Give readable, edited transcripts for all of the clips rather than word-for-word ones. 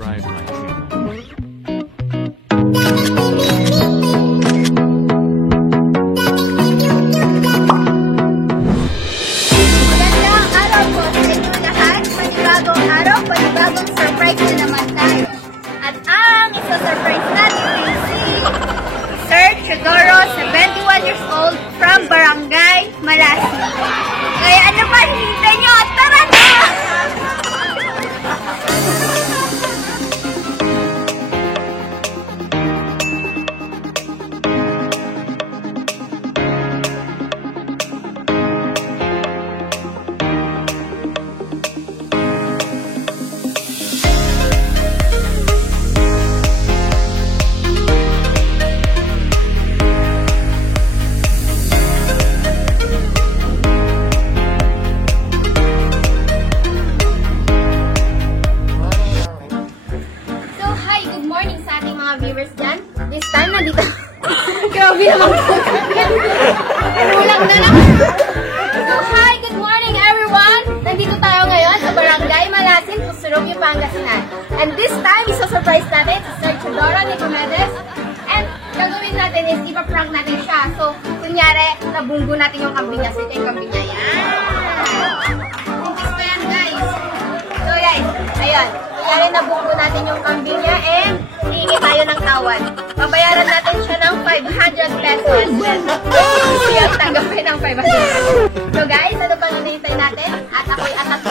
subscribe my channel. Magandang araw po sa inyo lahat. Panibagong araw, panibagong surprise na naman tayo. At ang isa-surprise natin ay si Sir Chidoro, 71 years old, from Barangay Malasig. Kaya ano pa hinihintay nyo? Tara na! Viewers dyan. This time, nandito. Grabe naman. Ulang na lang. So, hi, good morning everyone. Nandito tayo ngayon sa Barangay Malasin, Pusurugyo, Pangasinan. And this time, isa-surprise natin si Sir Chidoro Nicomedes. And gagawin natin is, ipa-prank natin siya. So, kunyari, nabunggo natin yung kambing niya. So, ito yung kambing niya. Yan. Buntis pa yan, guys. So, guys, ayun. Kunyari, nabunggo natin yung kambing niya and hihingi tayo ng tawad. Babayaran natin siya ng 500 pesos. Siya tanggapin ng 500. So guys, ano pang hinihintay natin? At ako'y atat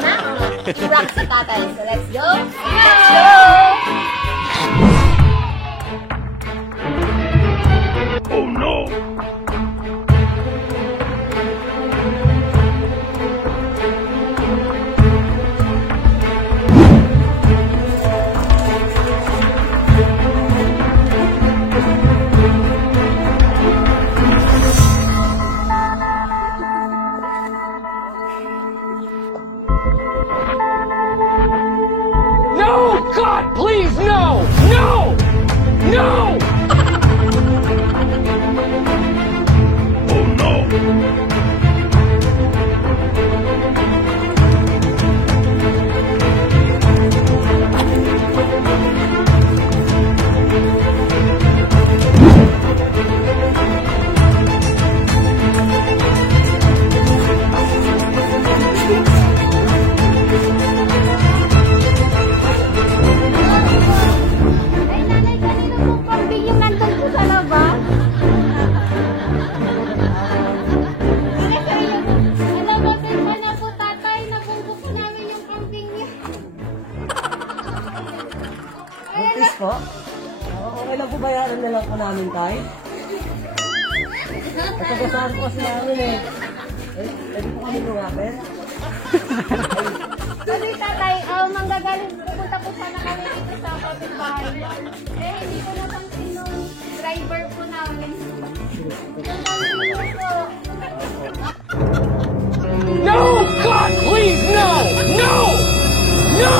na. I-rock si tatay. So let's go! Let's go! Oh no! No! God, please, no! No! No! Oh no! Ay, nanay, kanino pong kambing yung nandun po sa labas? Alam mo, sensya na po tatay, nabunggo po namin yung kambing niya. Buntis po? Okay lang po, bayaran na lang po namin tayo. Natagasaan po kasi namin eh. Pwede po kami lumapit. Kasi tatay, manggagaling, pupunta po sana kami dito sa kapitbahay. Eh, hindi ko napansin nung driver po namin. No! God, please, no! No! No!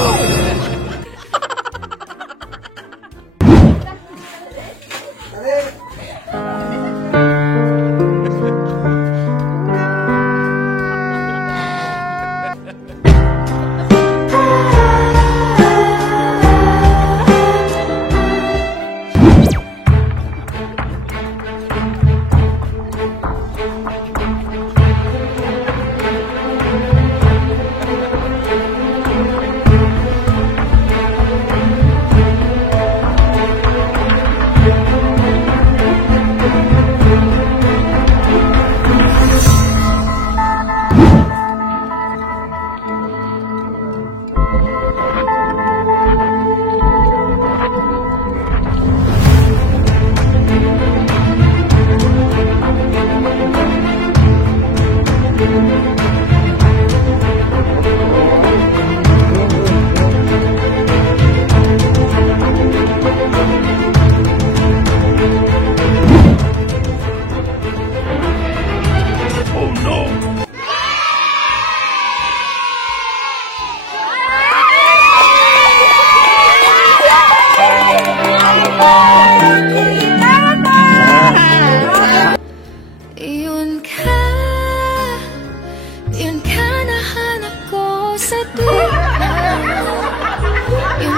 Yung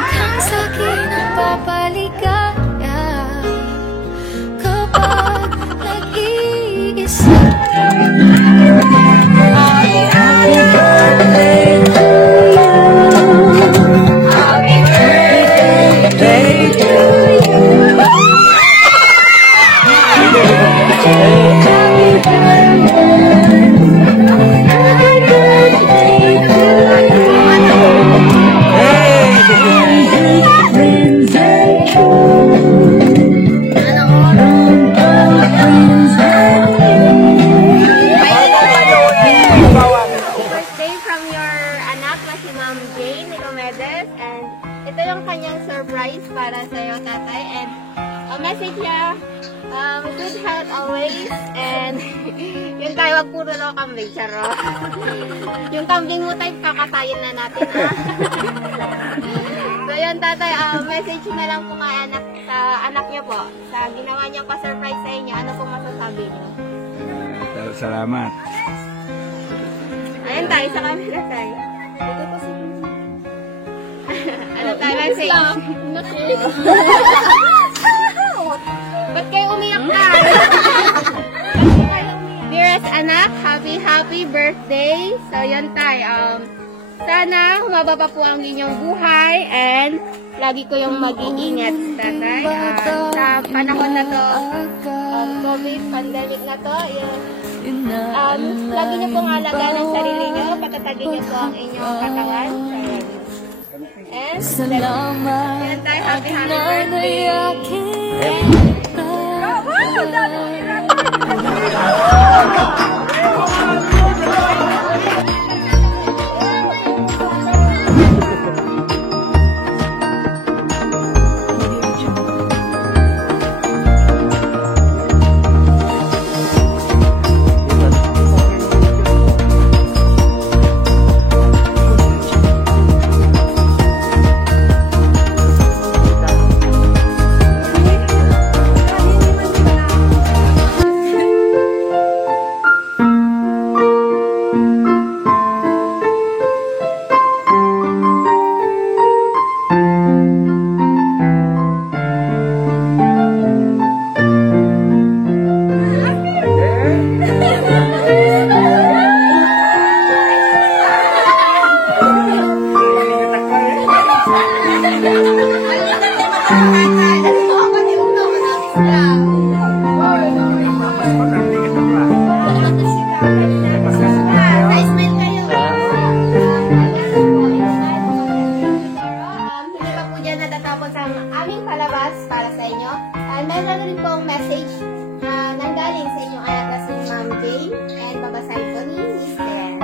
Kumedes. And ito yung kanyang surprise para sa'yo, tatay. And message niya, good health always. And yun tayo, wag puro lang kambing, charo. Yung kambing mo tayo, kakatayin na natin, ha? So yun, tatay, message na lang po kay anak niyo po. Sa ginawa niyang pa-surprise sa inyo, ano pong masasabi niyo? Salamat. Ayun tayo, sa camera tayo. Dito po sa ano tayo, message? Ba't kayo umiyak na? Dearest anak, happy birthday. So yun tayo, sana humaba pa po ang inyong buhay and lagi ko yung mag-iingat, tatay. Sa panahon na to, COVID pandemic na to, lagi niyo pong alagaan ang sarili niyo, patatagin niyo po ang inyong katawan. And yan tayo, happy birthday. Meron rin pong message na nanggaling sa inyong anak na si Ma'am Jane and babasahin po ni Miss Len.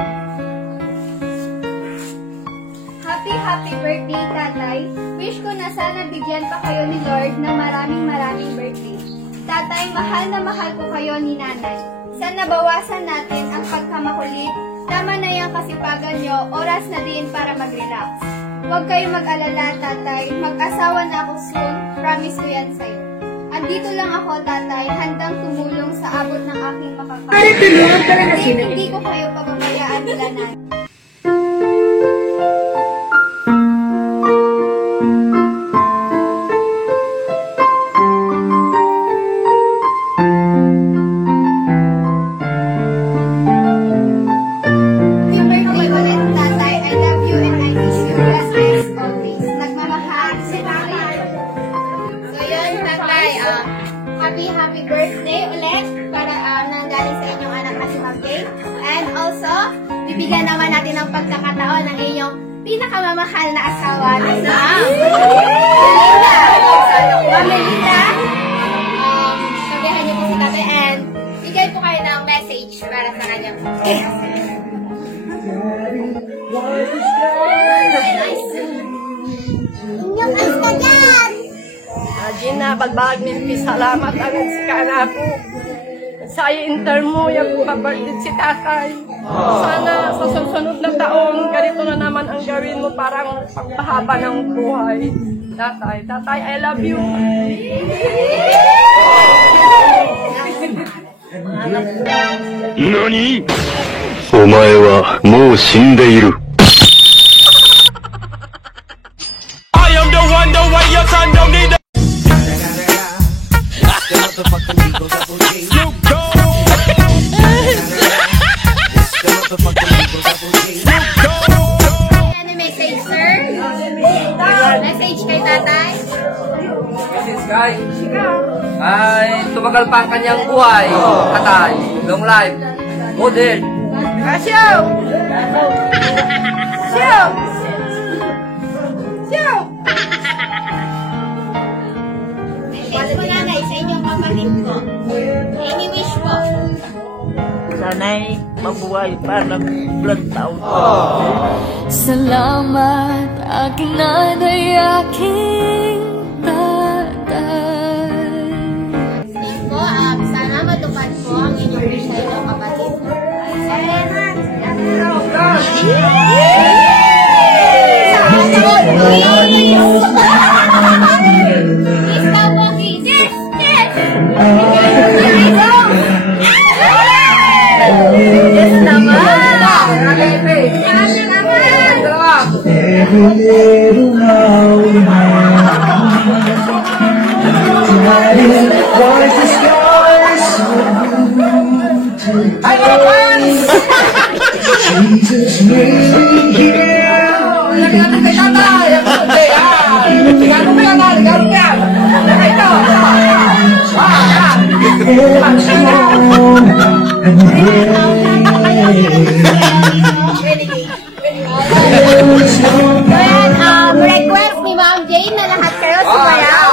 Happy birthday, tatay. Wish ko na sana bigyan pa kayo ni Lord ng maraming birthday. Tatay, mahal na mahal ko kayo ni nanay. Sana bawasan natin ang pagkamakulit. Tama na yung kasipagan nyo, oras na din para mag-relax. Huwag kayong mag-alala, tatay. Mag-asawa na ako soon. Promise ko yan sa'yo. Andito lang ako, tatay, handang tumulong sa abot ng aking makakaya. Hindi ko kayo pababayaan nila, nanay. Happy birthday ulit para nanggaling sa inyong anak na si Ma'am Jane. And also, bibigyan naman natin ng pagkakataon ng inyong pinakamamahal na asawa na si Ma'am Melinda. Sabihan niyo po si tatay and bigay po kayo ng message para sa kanya. Inyong ayos na dyan! Gina, bagbag nilpi, salamat ang si kanako. Sa inter mo, yung pabartid si tatay. Sana sa susunod na taon, ganito na naman ang gawin mo parang pagpahaba ng buhay. Tatay, I love you. NANI?! お前はもう死んでいる。I am the one, the way your son don't need a Any message, sir? Message kay tatay? Message kay ay tumagal pa ang kanyang buhay. Tatay, long life. Good health. Kasyaw! Syaw! Syaw! Message po nanay sa inyong kapatid ko. Any wish po? Sa Sana'y mabuhay pa ng ilang taon. Salamat aking nanay, aking tatay. Po, sana matupad po ang inyong wish sa inyong kapatid. Request ni Ma'am Jane na lahat kayo sumayaw.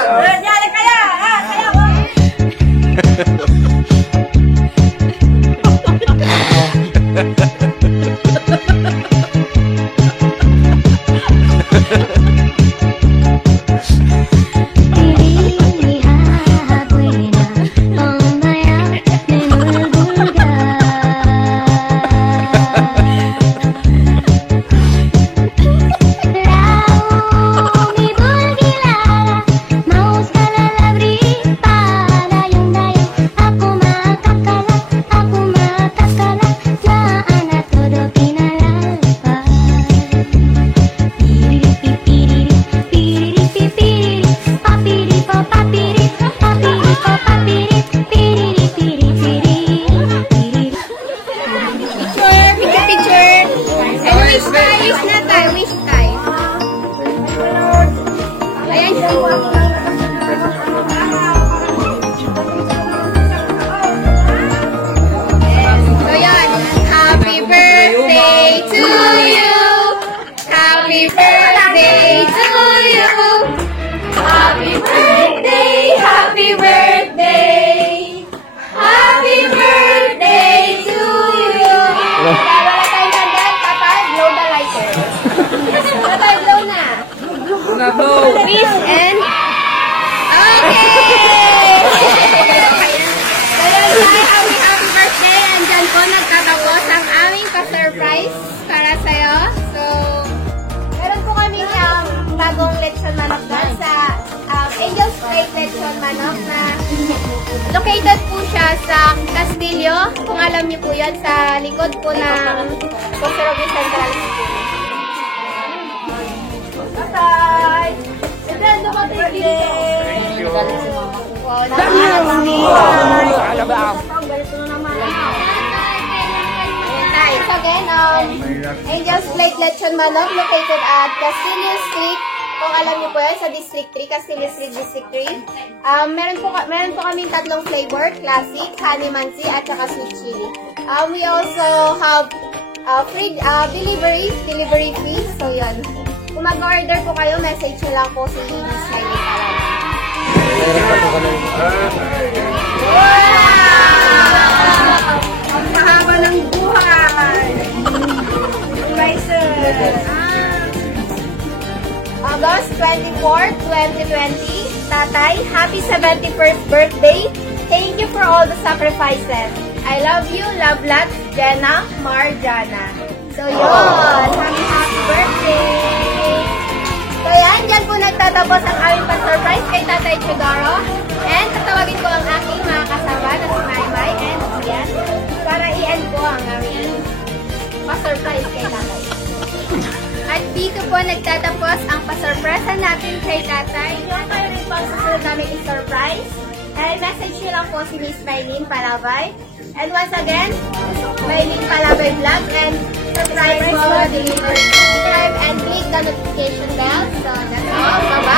Surprise para sa'yo. So, meron po kami bagong lechon manok doon sa Angel's Plate Lechon Manok na located po siya sa Castillo. Kung alam niyo po yan, sa likod po ng Costarobi Central School. Bye-bye! And then, dumating dito. Thank you. Wow, nakakalang dito. Ganito na naman. So again, Angel's Plate Lechon Manok located at Castillo Street. Kung alam niyo po yan, sa District 3, Castillo Street, District 3. Meron po kaming tatlong flavor, classic, honey mansi, at saka sweet chili. We also have free delivery fee. So yun. Kung mag-order po kayo, message nyo lang po si Miss Miley Palawan. Wow! Ang mahaba ng buhay! August 24, 2020. Tatay, happy 71st birthday. Thank you for all the sacrifices. I love you, love lots, Jenna Marjana. So yun, happy birthday! So yan, dyan po nagtatapos ang aming pa-surprise kay Tatay Chidoro. And tatawagin ko ang aking mga kasama na si Maymay and Ian para i-end po ang aming pa-surprise kay Tatay. At dito po nagtatapos ang pa-surpresa natin kay Tatay. Yung kayo rin po ang susunod namin i-surprise. And message nyo lang po si Miss Maylene Palabay. And once again, Maylene Palabay Vlog and subscribe and click the notification bell. So that's all. Bye-bye.